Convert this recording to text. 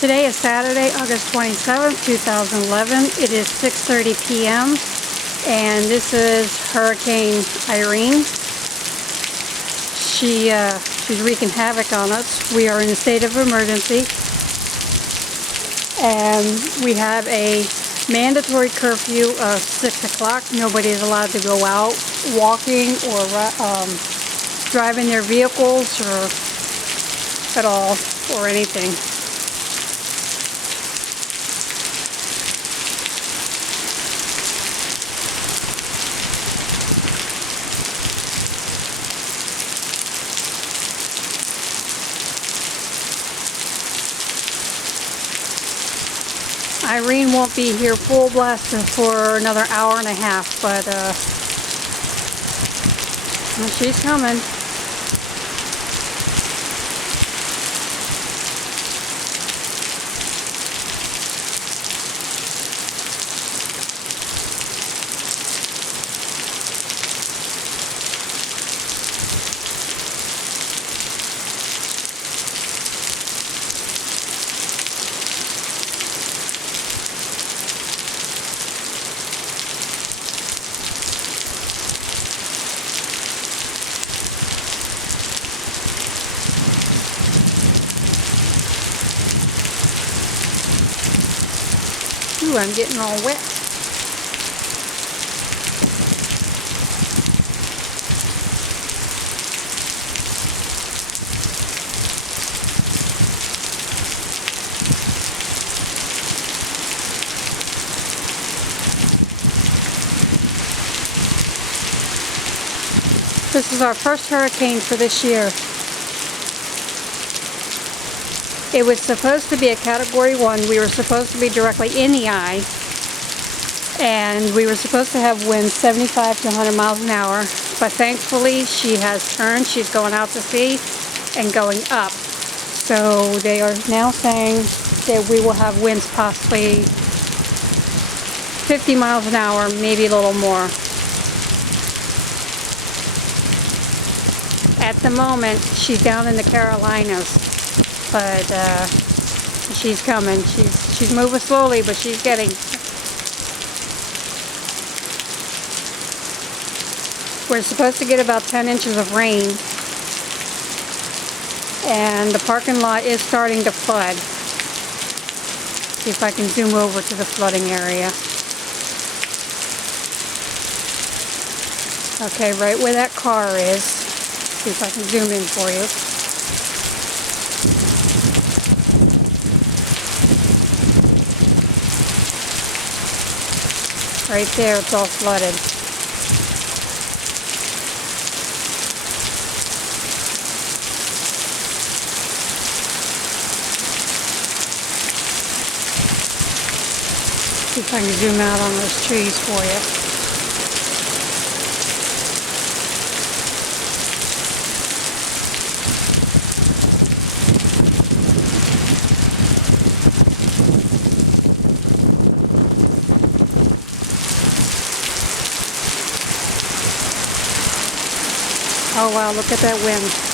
Today is Saturday, August 27th, 2011. It is 6:30 p.m. and this is Hurricane Irene. She's wreaking havoc on us. We are in a state of emergency, and we have a mandatory curfew of 6 o'clock. Nobody is allowed to go out walking or driving their vehicles or at all or anything. Irene won't be here full blast for another hour and a half, but well, she's coming. Ooh, I'm getting all wet. This is our first hurricane for this year. It was supposed to be a Category 1. We were supposed to be directly in the eye, and we were supposed to have winds 75 to 100 miles an hour, but thankfully she has turned. She's going out to sea and going up. So they are now saying that we will have winds possibly 50 miles an hour, maybe a little more. At the moment, she's down in the Carolinas. But she's coming. She's moving slowly, but she's getting. We're supposed to get about 10 inches of rain, and the parking lot is starting to flood. See if I can zoom over to the flooding area. Okay, right where that car is. See if I can zoom in for you. Right there, it's all flooded. See if I can zoom out on those trees for you. Oh wow, look at that wind.